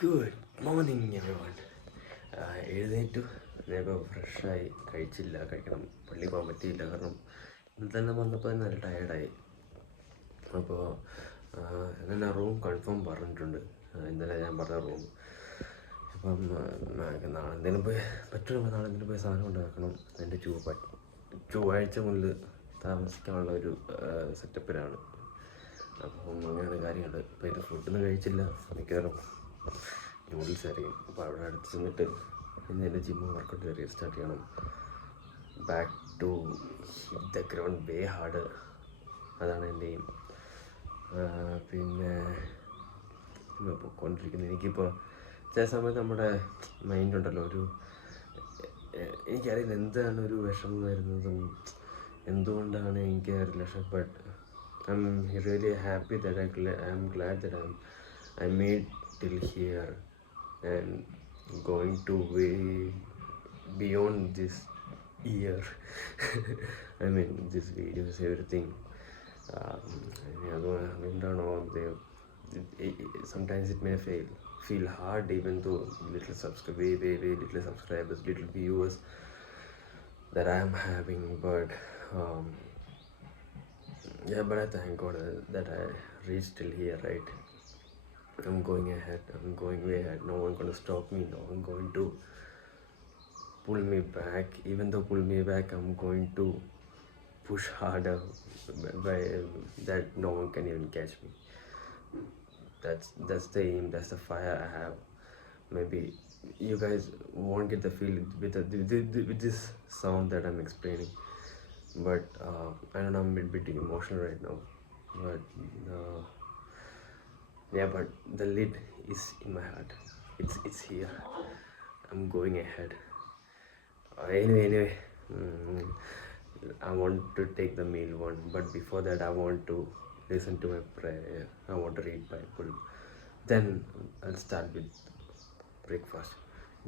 Good morning everyone. എഴുന്നേറ്റു. ഞാനിപ്പോൾ ഫ്രഷായി, കഴിക്കണം. പള്ളി പോകാൻ പറ്റിയില്ല, കാരണം ഇന്നലെ തന്നെ വന്നപ്പോൾ തന്നെ നല്ല ടയേർഡായി. അപ്പോൾ ഞാൻ റൂം കൺഫേം പറഞ്ഞിട്ടുണ്ട്, ഇന്നലെ ഞാൻ പറഞ്ഞ റൂം. അപ്പം നാളെ എന്തെങ്കിലും പോയി പറ്റുമ്പോൾ നാളെ എന്തെങ്കിലും പോയി സാധനം ഉണ്ടാക്കണം. എൻ്റെ ചൊവ്വാഴ്ച മുതൽ താമസിക്കാനുള്ള ഒരു സെറ്റപ്പിലാണ്. അപ്പം അങ്ങനെയാണ് കാര്യങ്ങൾ. ഇപ്പോൾ ഇത് ഫുഡൊന്നും കഴിച്ചില്ല, മിക്കവാറും നൂഡിൽസ് ആയിരിക്കും. അപ്പോൾ അവിടെ അടുത്ത് ചെന്നിട്ട് ഇന്ന് എൻ്റെ ജിമ്മ് വർക്കൗട്ട് റീസ്റ്റാർട്ട് ചെയ്യണം. Back to hit the ground way hard, അതാണ് എൻ്റെയും. പിന്നെ പോയിക്കൊണ്ടിരിക്കുന്നത്. എനിക്കിപ്പോൾ ചില സമയത്ത് നമ്മുടെ മൈൻഡ് ഉണ്ടല്ലോ, എനിക്കറിയില്ല എന്താണ് ഒരു വിഷമം വരുന്നതും എന്തുകൊണ്ടാണ് എനിക്ക് അറിയില്ല. But I'm really happy that I'm glad that I made till here and going to way beyond this year. I mean, this videos, everything. I don't know. Sometimes it may feel hard, even though little subscribers, little viewers that I am having, but. Yeah, but I thank God that I reached till here, right? I'm going ahead. I'm going way ahead. No one gonna stop me. No one going to pull me back. Even though pull me back, I'm going to push harder by that no one can even catch me. That's the aim. That's the fire I have. Maybe you guys won't get the feel with this sound that I'm explaining. But I don't know, I'm a bit emotional right now. But yeah, but the lid is in my heart. It's here. I'm going ahead. Anyway, I want to take the meal one. But before that, I want to listen to my prayer. I want to read Bible. Then I'll start with breakfast.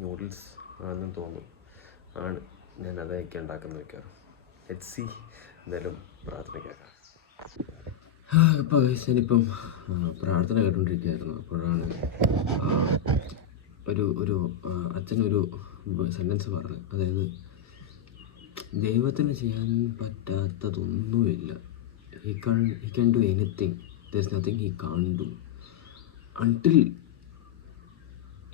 Noodles ആണെന്ന് തോന്നുന്നു. ഞാൻ അതൊക്കെ ഉണ്ടാക്കുന്ന വെക്കാറ്. Let's see. എന്തായാലും പ്രാർത്ഥനയ്ക്കാക്കാം. ഇപ്പോൾ ഞാനിപ്പം പ്രാർത്ഥന കേട്ടുകൊണ്ടിരിക്കുകയായിരുന്നു. അപ്പോഴാണ് ഒരു അച്ഛനൊരു സെൻറ്റൻസ് പറഞ്ഞു. അതായത് ദൈവത്തിന് ചെയ്യാൻ പറ്റാത്തതൊന്നുമില്ല. He can do anything. There is nothing he can do. Until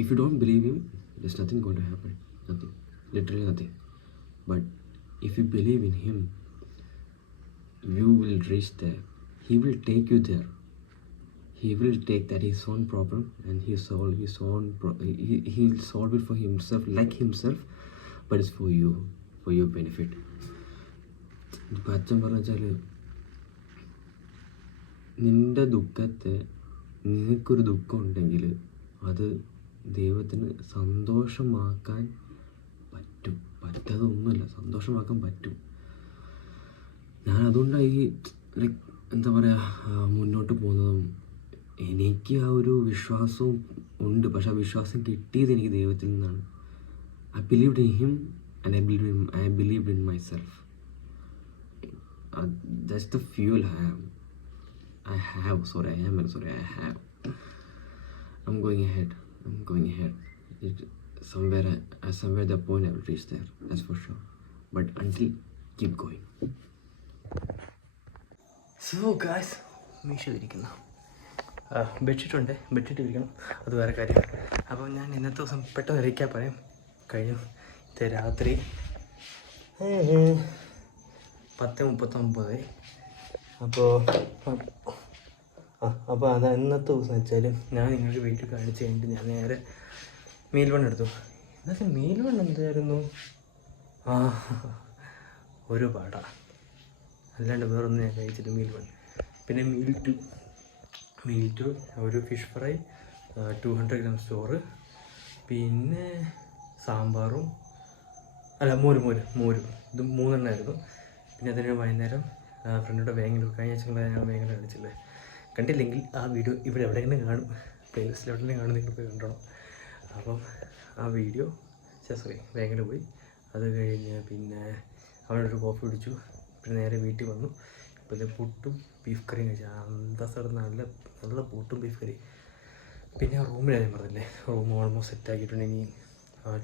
if you don't believe him, there is nothing going to happen. Nothing, literally nothing. But if you believe in him, you will reach there. He will take you there. He will take that his own problem and he'll solve it for himself, like himself, but it's for you, for your benefit. ഇപ്പം അച്ഛൻ പറഞ്ഞാൽ, നിൻ്റെ ദുഃഖത്തെ, നിനക്കൊരു ദുഃഖം ഉണ്ടെങ്കിൽ അത് ദൈവത്തിന് സന്തോഷമാക്കാൻ പറ്റും. പറ്റാതൊന്നുമില്ല, സന്തോഷമാക്കാൻ പറ്റും. ഞാൻ അതുകൊണ്ടാണ് ലൈക്ക് എന്താ പറയുക, മുന്നോട്ട് പോകുന്നതും. എനിക്ക് ആ ഒരു വിശ്വാസവും ഉണ്ട്. പക്ഷെ ആ വിശ്വാസം കിട്ടിയത് എനിക്ക് ദൈവത്തിൽ നിന്നാണ്. I believed in him and I believed in my self. That's the fuel I have. I'm going ahead. Somewhere the point I will reach there, that's for sure. But until, keep going. So guys, Meesho ഇരിക്കുന്നു. Bedsheet ഉണ്ട്, bedsheet ഇരിക്കണം, അത് വേറെ കാര്യം. അപ്പോൾ ഞാൻ ഇന്നത്തെ ദിവസം പെട്ടെന്ന് ഇരിക്കാൻ പറയാം. കഴിഞ്ഞു രാത്രി 10:39. അപ്പോൾ അത് ഇന്നത്തെ ദിവസം വെച്ചാൽ ഞാൻ നിങ്ങൾക്ക് വീട്ടിൽ കാണിച്ച് കഴിഞ്ഞിട്ട് ഞാൻ നേരെ മീൽ വൺ എടുത്തു. ഇന്നത്തെ മീൽ വൺ എന്തായിരുന്നു? ഒരു പാട, അല്ലാണ്ട് വേറൊന്നും ഞാൻ കഴിച്ചിട്ട് മീൽ വൺ. പിന്നെ മീൽ ടു ഒരു ഫിഷ് ഫ്രൈ, 200 gram ചോറ്, പിന്നെ സാമ്പാറും മോരും. ഇത് 3 എണ്ണമായിരുന്നു. പിന്നെ അതിന് വൈകുന്നേരം ഫ്രണ്ടിൻ്റെ ബാങ്കിൽ കഴിഞ്ഞ ആഴ്ച ഞാൻ ബാങ്കിൽ കാണിച്ചില്ലേ, കണ്ടില്ലെങ്കിൽ ആ വീഡിയോ ഇവിടെ എവിടെയെങ്കിലും കാണും, പ്ലേലിസ്റ്റിൽ എവിടെയെങ്കിലും കാണും, നിങ്ങൾ പോയി കണ്ടോണം. അപ്പം ആ വീഡിയോ ബാങ്കിൽ പോയി. അത് കഴിഞ്ഞ് പിന്നെ അവിടെ ഒരു കോഫി കുടിച്ചു. പിന്നെ നേരെ വീട്ടിൽ വന്നു. ഇപ്പോൾ ഇത് പുട്ടും ബീഫ് കറിയും കഴിച്ചു. അന്തസ്സോടെ നല്ല പുട്ടും ബീഫ് കറി. പിന്നെ റൂമിൽ ഞാൻ പറഞ്ഞില്ലേ, റൂം ഓൾമോസ്റ്റ് സെറ്റ് ആക്കിയിട്ടുണ്ടെങ്കിൽ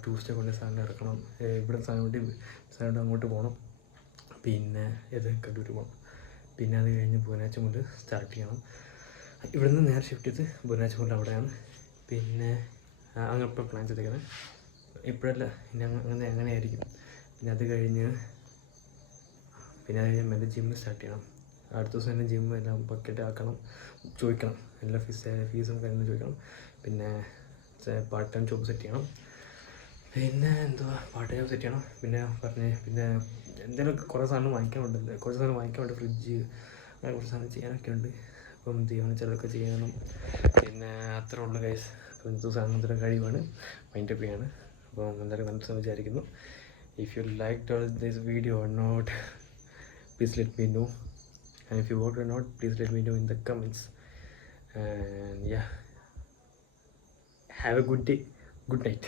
ട്യൂസ്ഡേ കൊണ്ട് സാധനം ഇറക്കണം. ഇവിടെ സാധനം അങ്ങോട്ട് പോകണം. പിന്നെ കല്ലൂർ പോകണം. പിന്നെ അത് കഴിഞ്ഞ് ബുധനാഴ്ച മുതൽ സ്റ്റാർട്ട് ചെയ്യണം. ഇവിടുന്ന് നേരെ ഷിഫ്റ്റ് ചെയ്ത് ബുധനാഴ്ച മുതൽ അവിടെയാണ്. പിന്നെ അങ്ങനെ ഇപ്പോൾ പ്ലാൻ ചെയ്തേക്കുന്നത്. ഇപ്പോഴല്ല, ഇനി അങ്ങനെ ആയിരിക്കും. പിന്നെ അത് കഴിഞ്ഞ് മെല്ലെ ജിമ്മ് സ്റ്റാർട്ട് ചെയ്യണം. അടുത്ത ദിവസം തന്നെ ജിമ്മ് എല്ലാം ബക്കറ്റ് ആക്കണം, ചോദിക്കണം, എല്ലാ ഫീസും കാര്യങ്ങളും ചോദിക്കണം. പിന്നെ പാർട്ട് ടൈം ജോബ് സെറ്റ് ചെയ്യണം. പിന്നെ പാർട്ട് ടൈം സെറ്റ് ചെയ്യണം. പിന്നെ എന്തെങ്കിലുമൊക്കെ കുറേ സാധനം വാങ്ങിക്കാനുണ്ടല്ലോ, കുറച്ച് സാധനം വാങ്ങിക്കാനുണ്ട്. ഫ്രിഡ്ജ്, അങ്ങനെ കുറച്ച് സാധനം ചെയ്യാനൊക്കെ ഉണ്ട്. അപ്പം ചിലതൊക്കെ ചെയ്യണം. പിന്നെ അത്രേ ഉള്ളൂ ഗൈസ്. അപ്പോൾ ഇന്നത്തെ സാധനത്തിൻ്റെ കഴിവാണ്, മൈൻഡപ്പ് ചെയ്യാണ്. അപ്പോൾ എല്ലാവരും മനസ്സിലെന്ന് വിചാരിക്കുന്നു. If you liked this video or not, please let me know, and if you vote or not, please let me know in the comments. And yeah, have a good day, good night.